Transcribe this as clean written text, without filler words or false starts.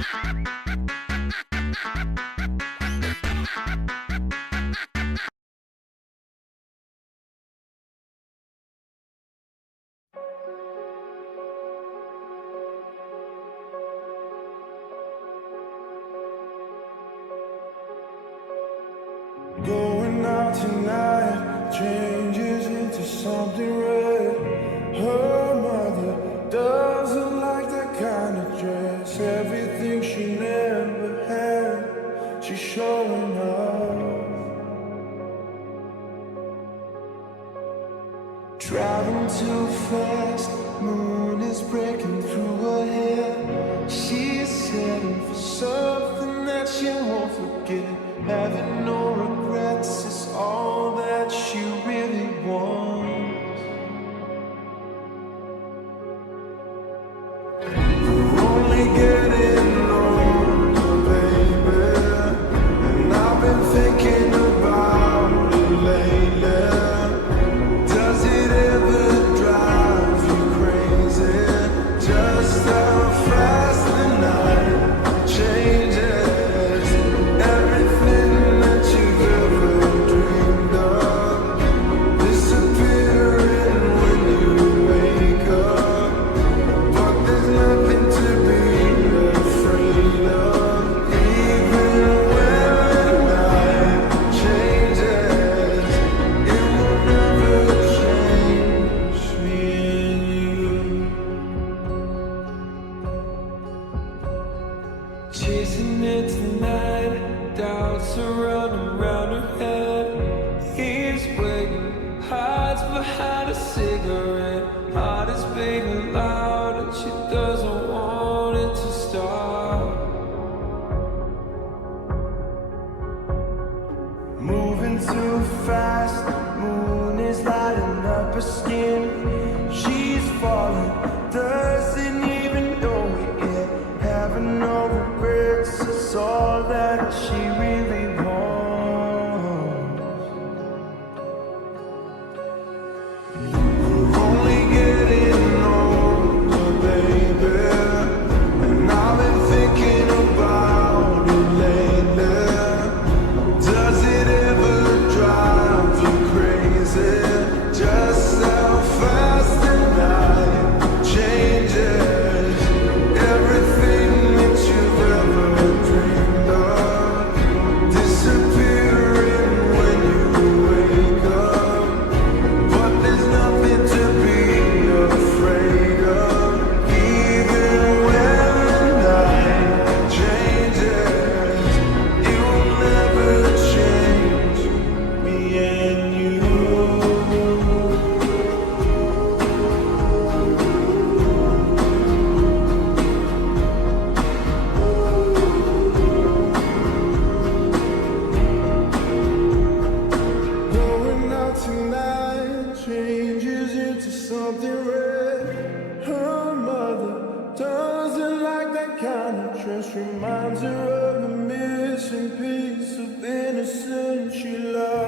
Going out tonight changes into something red. Her mother doesn't like that kind of dress. Everything she never had, she's showing off. Driving too fast, moon is breaking through her hair. She's heading for something that she won't forget. Having no regrets is all that she really wants. We're only getting older, baby, and I've been thinking about it lately. Does it ever drive you crazy? Just how fast the night changes. Chasing it tonight, doubts are running round her head. He's waiting, hides behind a cigarette. Heart is beating loud and she doesn't want it to stop. Moving too fast, moon is lighting up her skin. She's falling, doesn't even know it yet. Having no regrets is all that she really wants. We're only getting older, baby, and I've been thinking about it lately. Does it ever drive you crazy? Just how fast the night changes. Everything that you've ever dreamed of disappearing when you wake up. But there's nothing to be afraid of. Even when the night changes, it will never change me and you. Going out tonight changes into something red. Her mother doesn't like that kind of dress. Reminds her of a missing piece of innocence she lost.